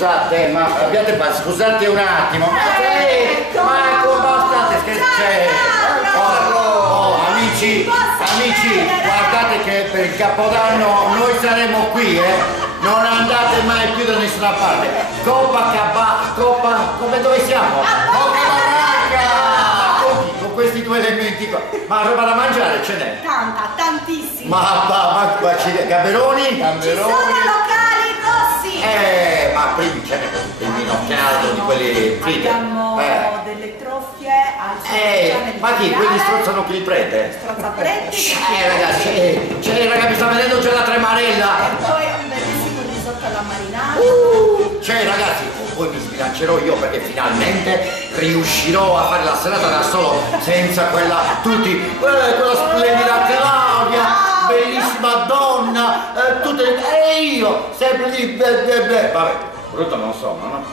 scusate, ma abbiate pazienza, scusate un attimo. Ma state scherzando? Oh, amici, guardate che per il Capodanno noi saremo qui, non andate mai più da nessuna parte. Come dove siamo? Coppa Barranca! Con questi due elementi qua. Ma roba da mangiare ce n'è? Tantissima. Ma Gaberoni? Ci sono locali rossi. Ma primi ce n'è il vino caldo di quelli fritti. Abbiamo delle troffie al ma chi? Quelli strozzano chi li prende? Strozzapreti. Raga, mi sta vedendo già la tremarella. E poi un bellissimo risotto alla marinara. Ragazzi, poi mi sbilancerò io perché finalmente riuscirò a fare la serata da solo senza quella quella splendida Claudia, bellissima donna, e io sempre lì, vabbè, brutto non sono, no?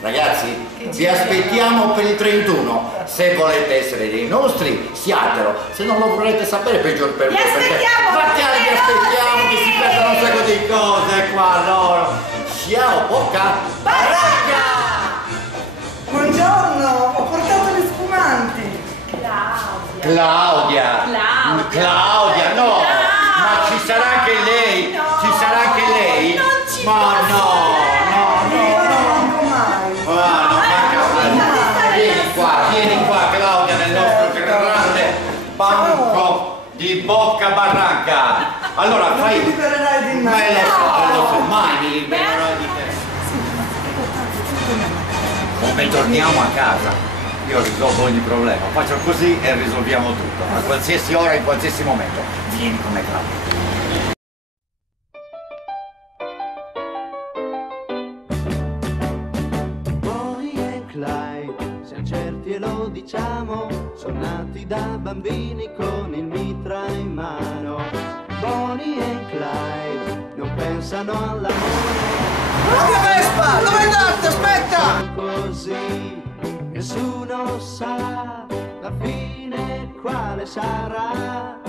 Ragazzi, vi aspettiamo per il 31, se volete essere dei nostri, siatelo, se non lo vorrete sapere peggior per voi. Vi aspettiamo! Ma che vi aspettiamo, che si perdono un sacco di cose qua, loro! Ciao, Bocca Barranca! Buongiorno, ho portato le spumanti. Claudia, no! Ma ci sarà anche lei? Ci sarà anche lei? Ma no! Vieni qua Claudia nel nostro grande banco di Bocca Barranca. Allora fai... Non ti libererai di me. Lo so, mai mi libererai di te. Come torniamo a casa, io risolvo ogni problema, faccio così e risolviamo tutto, a qualsiasi ora, in qualsiasi momento. Vieni come Claudia. Certi e lo diciamo, sono nati da bambini con il mitra in mano. Bonnie e Clyde non pensano all'amore. Claudia Vespa, dove andate? Aspetta! Così nessuno sa la fine quale sarà.